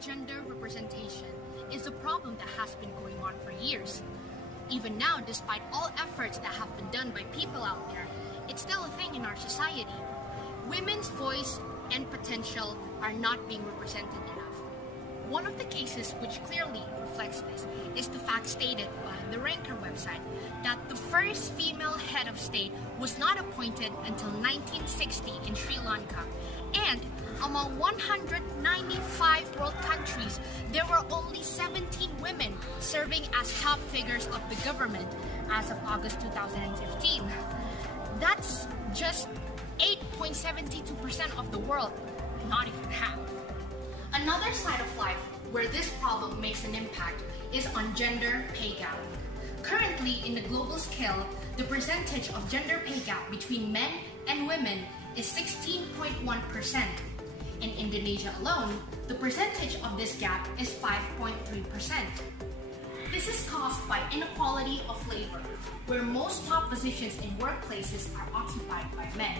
gender representation is a problem that has been going on for years. Even now, despite all efforts that have been done by people out there, it's still a thing in our society. Women's voice and potential are not being represented enough. One of the cases which clearly reflects this is the fact stated by the Ranker website that the first female head of state was not appointed until 1960 in Sri Lanka, and among 195 world countries, there were only 17 women serving as top figures of the government as of August 2015. That's just 8.72% of the world, not even half. Another side of life where this problem makes an impact is on gender pay gap. Currently, in the global scale, the percentage of gender pay gap between men and women is 16.1%. In Indonesia alone, the percentage of this gap is 5.3%. This is caused by inequality of labor, where most top positions in workplaces are occupied by men.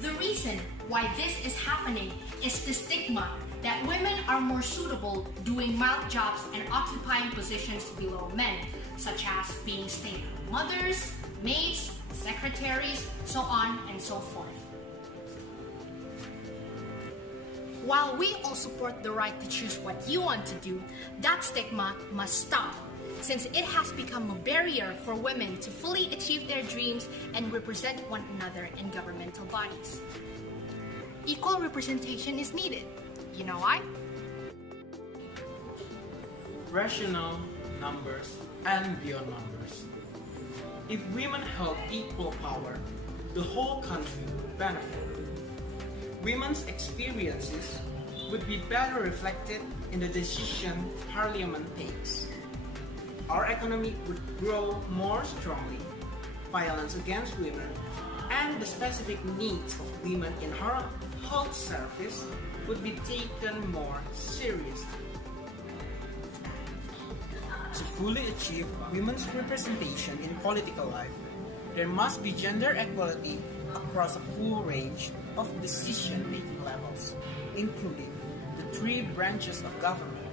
The reason why this is happening is the stigma that women are more suitable doing mild jobs and occupying positions below men, such as being stay-at-home mothers, maids, secretaries, so on and so forth. While we all support the right to choose what you want to do, that stigma must stop, since it has become a barrier for women to fully achieve their dreams and represent one another in governmental bodies. Equal representation is needed. You know why? Rational numbers and beyond numbers. If women held equal power, the whole country would benefit. Women's experiences would be better reflected in the decision Parliament takes. Our economy would grow more strongly, violence against women, and the specific needs of women in health service would be taken more seriously. To fully achieve women's representation in political life, there must be gender equality across a full range of decision-making levels, including the three branches of government: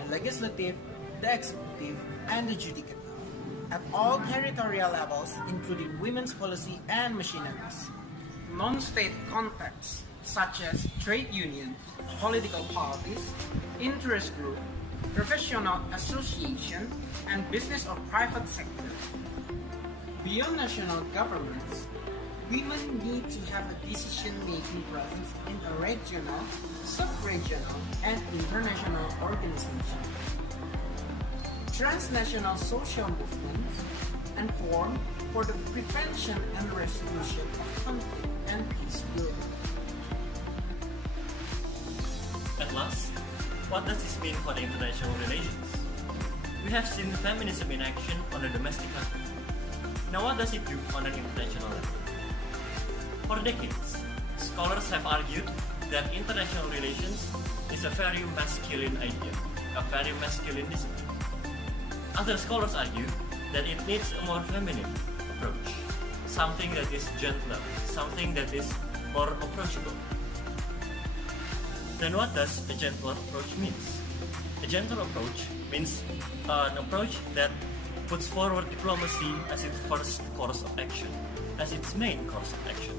the legislative, the executive, and the judicial, at all territorial levels, including women's policy and machineries. Non-state contexts, such as trade unions, political parties, interest groups, professional associations, and business or private sector. Beyond national governments, women need to have a decision-making presence in a regional, sub-regional, and international organizations. Transnational social movements and form for the prevention and resolution of conflict and peace building. At last, what does this mean for the international relations? We have seen feminism in action on the domestic level. Now what does it do on an international level? For decades, scholars have argued that international relations is a very masculine idea, a very masculine discipline. Other scholars argue that it needs a more feminine approach, something that is gentler, something that is more approachable. Then what does a gentler approach mean? A gentle approach means an approach that puts forward diplomacy as its first course of action, as its main course of action.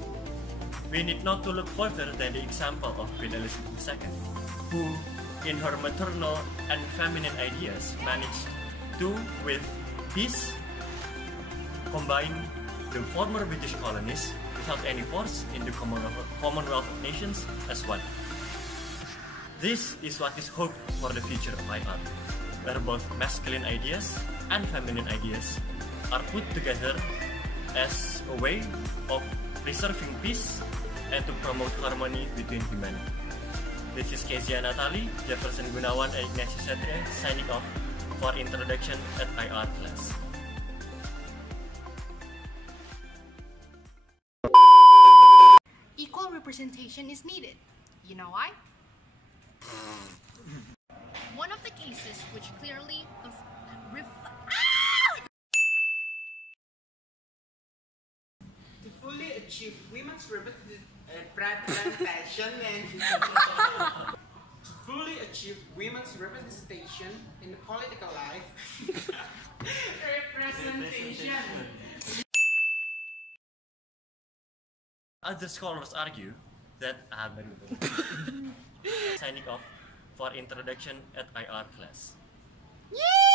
We need not to look further than the example of Queen Elizabeth II, who, in her maternal and feminine ideas, managed to, with peace, combine the former British colonies without any force in the Commonwealth of Nations as one. This is what is hoped for the future of IR, where both masculine ideas and feminine ideas are put together as a way of preserving peace and to promote harmony between humanity. This is Kezia Natali, Jefferson Gunawan, and Ignatius Satria signing off for introduction at IR class. Equal representation is needed. You know why? One of the cases which clearly To fully achieve women's representation and fully achieve representation in the political life. Representation. Other scholars argue that signing off for introduction at IR class. Yeah!